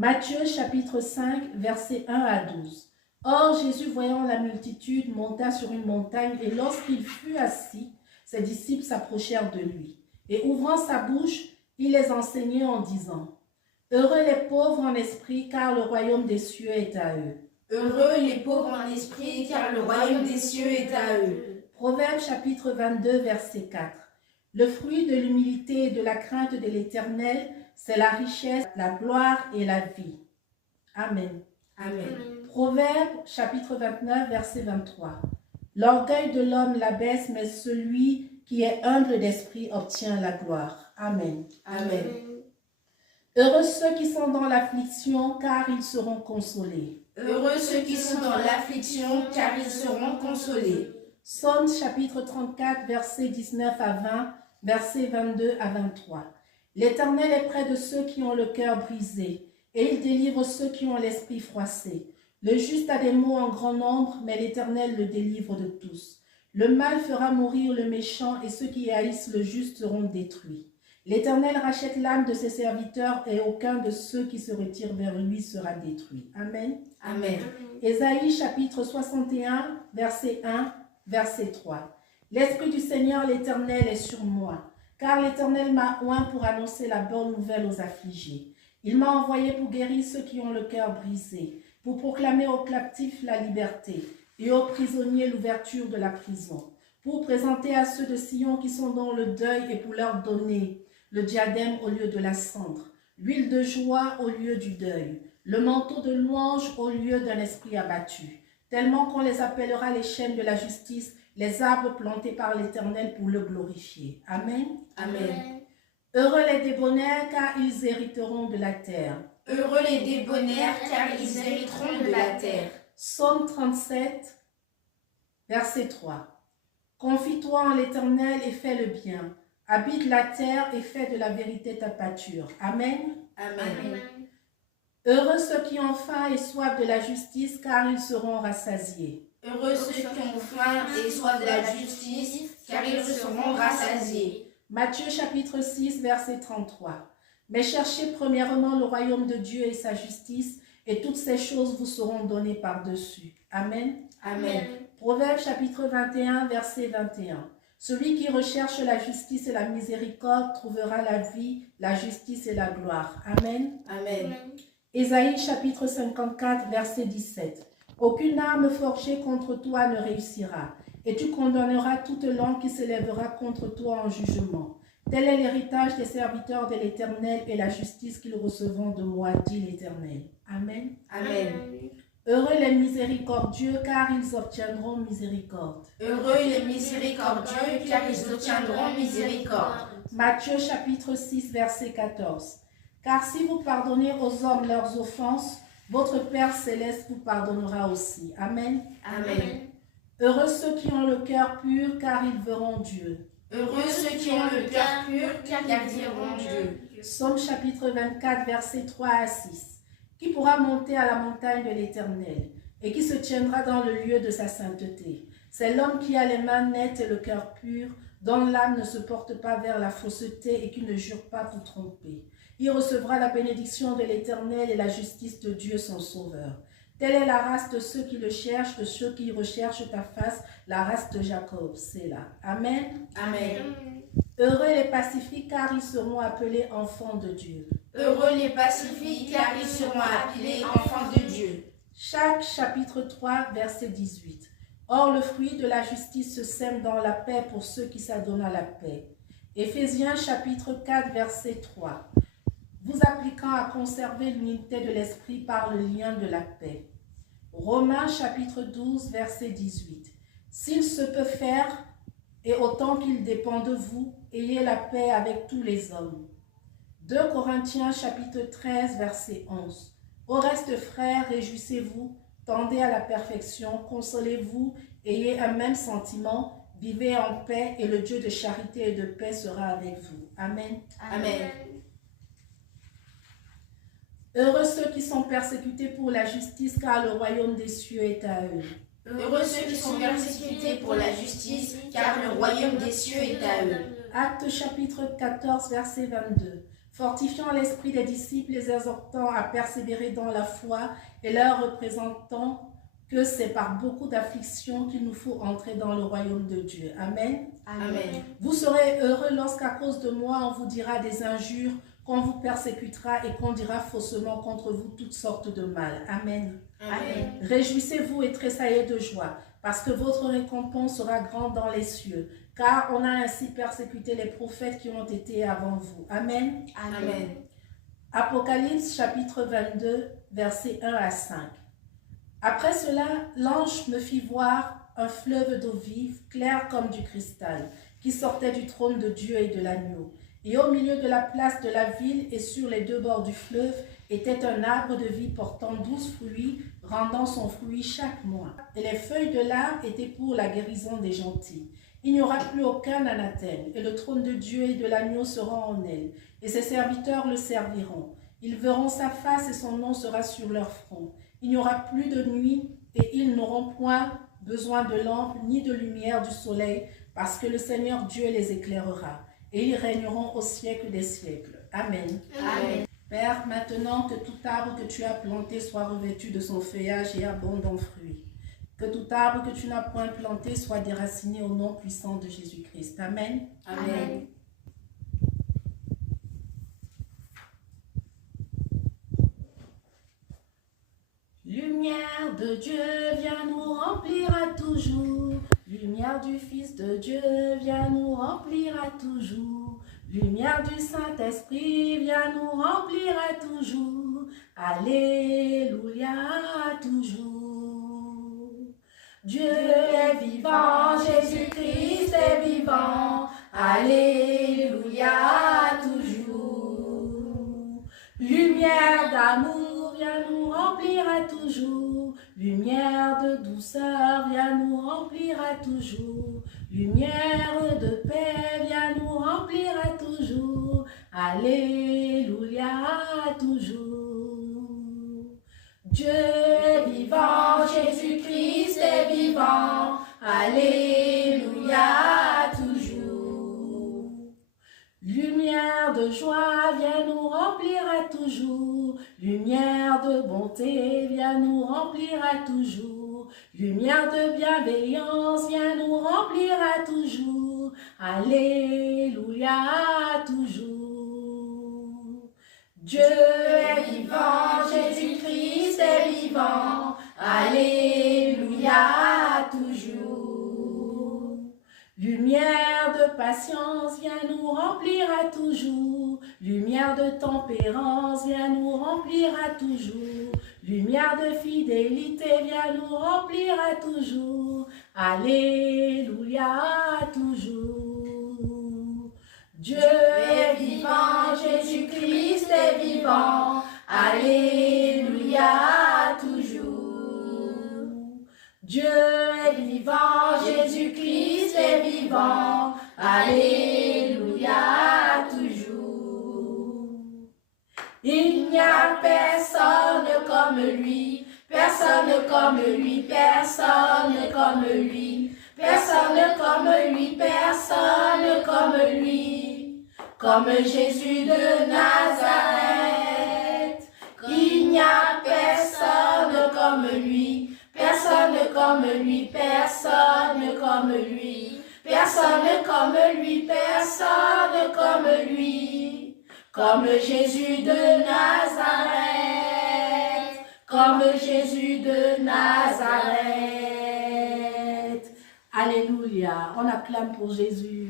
Matthieu chapitre 5, versets 1 à 12. Or Jésus, voyant la multitude, monta sur une montagne, et lorsqu'il fut assis, ses disciples s'approchèrent de lui. Et ouvrant sa bouche, il les enseignait en disant, « Heureux les pauvres en esprit, car le royaume des cieux est à eux. Heureux les pauvres en esprit, car le royaume des cieux est à eux. » Proverbe chapitre 22, verset 4. Le fruit de l'humilité et de la crainte de l'Éternel, c'est la richesse, la gloire et la vie. Amen. Amen. Proverbe chapitre 29, verset 23. L'orgueil de l'homme l'abaisse, mais celui qui est humble d'esprit obtient la gloire. Amen. Amen. Heureux ceux qui sont dans l'affliction, car ils seront consolés. Heureux ceux qui sont dans l'affliction, car ils seront consolés. Psaume chapitre 34, versets 19 à 20, versets 22 à 23. L'Éternel est près de ceux qui ont le cœur brisé, et il délivre ceux qui ont l'esprit froissé. Le juste a des maux en grand nombre, mais l'Éternel le délivre de tous. Le mal fera mourir le méchant, et ceux qui haïssent le juste seront détruits. L'Éternel rachète l'âme de ses serviteurs, et aucun de ceux qui se retirent vers lui sera détruit. Amen. Amen. Ésaïe chapitre 61, verset 1, verset 3. L'Esprit du Seigneur l'Éternel est sur moi, car l'Éternel m'a oint pour annoncer la bonne nouvelle aux affligés. Il m'a envoyé pour guérir ceux qui ont le cœur brisé, pour proclamer aux captifs la liberté et aux prisonniers l'ouverture de la prison, pour présenter à ceux de Sion qui sont dans le deuil et pour leur donner le diadème au lieu de la cendre, l'huile de joie au lieu du deuil, le manteau de louange au lieu d'un esprit abattu, tellement qu'on les appellera les chaînes de la justice, les arbres plantés par l'Éternel pour le glorifier. Amen. Amen. Heureux les débonnaires, car ils hériteront de la terre. Heureux les débonnaires, car ils hériteront de la terre. Psaume 37, verset 3. Confie-toi en l'Éternel et fais le bien. Habite la terre et fais de la vérité ta pâture. Amen. Amen. Heureux ceux qui ont faim et soif de la justice, car ils seront rassasiés. Heureux ceux qui ont faim et soif de la justice, car ils seront rassasiés. Matthieu chapitre 6, verset 33. Mais cherchez premièrement le royaume de Dieu et sa justice, et toutes ces choses vous seront données par-dessus. Amen. Amen. Proverbe chapitre 21, verset 21. Celui qui recherche la justice et la miséricorde trouvera la vie, la justice et la gloire. Amen. Amen. Ésaïe chapitre 54, verset 17. Aucune arme forgée contre toi ne réussira, et tu condamneras toute langue qui s'élèvera contre toi en jugement. Tel est l'héritage des serviteurs de l'Éternel et la justice qu'ils recevront de moi, dit l'Éternel. Amen. Amen. Heureux les miséricordieux, car ils obtiendront miséricorde. Heureux les miséricordieux, car ils obtiendront miséricorde. Matthieu chapitre 6, verset 14. Car si vous pardonnez aux hommes leurs offenses, votre Père céleste vous pardonnera aussi. Amen. Amen. Heureux ceux qui ont le cœur pur, car ils verront Dieu. Heureux ceux qui ont le cœur pur, car ils verront Dieu. Psaume chapitre 24, versets 3 à 6. Qui pourra monter à la montagne de l'Éternel, et qui se tiendra dans le lieu de sa sainteté? C'est l'homme qui a les mains nettes et le cœur pur, dont l'âme ne se porte pas vers la fausseté et qui ne jure pas pour tromper. Il recevra la bénédiction de l'Éternel et la justice de Dieu son Sauveur. Telle est la race de ceux qui le cherchent, de ceux qui recherchent ta face, la race de Jacob. C'est là. Amen. Amen. Heureux les pacifiques, car ils seront appelés enfants de Dieu. Heureux les pacifiques, car ils seront appelés enfants de Dieu. Jacques chapitre 3, verset 18. Or, le fruit de la justice se sème dans la paix pour ceux qui s'adonnent à la paix. Éphésiens chapitre 4, verset 3. Vous appliquant à conserver l'unité de l'esprit par le lien de la paix. Romains chapitre 12, verset 18. S'il se peut faire, et autant qu'il dépend de vous, ayez la paix avec tous les hommes. 2 Corinthiens chapitre 13, verset 11. Au reste, frères, réjouissez-vous, tendez à la perfection, consolez-vous, ayez un même sentiment, vivez en paix, et le Dieu de charité et de paix sera avec vous. Amen. Amen. Heureux ceux qui sont persécutés pour la justice, car le royaume des cieux est à eux. Heureux ceux qui sont persécutés pour la justice, car le royaume des cieux est à eux. Actes chapitre 14, verset 22. fortifiant l'esprit des disciples, les exhortant à persévérer dans la foi et leur représentant que c'est par beaucoup d'afflictions qu'il nous faut entrer dans le royaume de Dieu. Amen. Amen. Vous serez heureux lorsqu'à cause de moi, on vous dira des injures, qu'on vous persécutera et qu'on dira faussement contre vous toutes sortes de mal. Amen. Amen. Réjouissez-vous et tressaillez de joie, parce que votre récompense sera grande dans les cieux, car on a ainsi persécuté les prophètes qui ont été avant vous. Amen. Amen. Apocalypse chapitre 22, versets 1 à 5. Après cela, l'ange me fit voir un fleuve d'eau vive, clair comme du cristal, qui sortait du trône de Dieu et de l'agneau. Et au milieu de la place de la ville et sur les deux bords du fleuve était un arbre de vie portant 12 fruits, rendant son fruit chaque mois. Et les feuilles de l'arbre étaient pour la guérison des gentils. Il n'y aura plus aucun anathème, et le trône de Dieu et de l'agneau sera en elle, et ses serviteurs le serviront. Ils verront sa face et son nom sera sur leur front. Il n'y aura plus de nuit, et ils n'auront point besoin de lampe ni de lumière du soleil, parce que le Seigneur Dieu les éclairera, et ils régneront au siècle des siècles. Amen. Amen. Père, maintenant que tout arbre que tu as planté soit revêtu de son feuillage et abonde en fruits. Que tout arbre que tu n'as point planté soit déraciné au nom puissant de Jésus-Christ. Amen. Amen. Lumière de Dieu, viens nous remplir à toujours. Lumière du Fils de Dieu, viens nous remplir à toujours. Lumière du Saint-Esprit, viens nous remplir à toujours. Alléluia, toujours. Dieu est vivant, Jésus-Christ est vivant. Alléluia, toujours. Lumière d'amour, viens nous remplir à toujours. Lumière de douceur, viens nous remplir à toujours. Lumière de paix, viens nous remplir à toujours. Alléluia, toujours. Dieu est vivant, Jésus-Christ est vivant. Alléluia, toujours. Lumière de joie, viens nous remplir à toujours. Lumière de bonté, viens nous remplir à toujours. Lumière de bienveillance, viens nous remplir à toujours. Alléluia, toujours. Dieu est vivant, Jésus-Christ est vivant. Alléluia, toujours. Lumière de patience, viens nous remplir à toujours. Lumière de tempérance, viens nous remplir à toujours. Lumière de fidélité, viens nous remplir à toujours. Alléluia, toujours. Dieu est vivant, Jésus-Christ est vivant. Alléluia, toujours. Dieu est vivant, Jésus-Christ est vivant. Alléluia, toujours. Il n'y a personne comme lui, personne comme lui, personne comme lui, personne comme lui, personne comme lui, comme Jésus de Nazareth. Il n'y a personne comme lui, personne comme lui, personne comme lui, personne comme lui, personne comme lui, comme Jésus de Nazareth, comme Jésus de Nazareth. Alléluia, on acclame pour Jésus.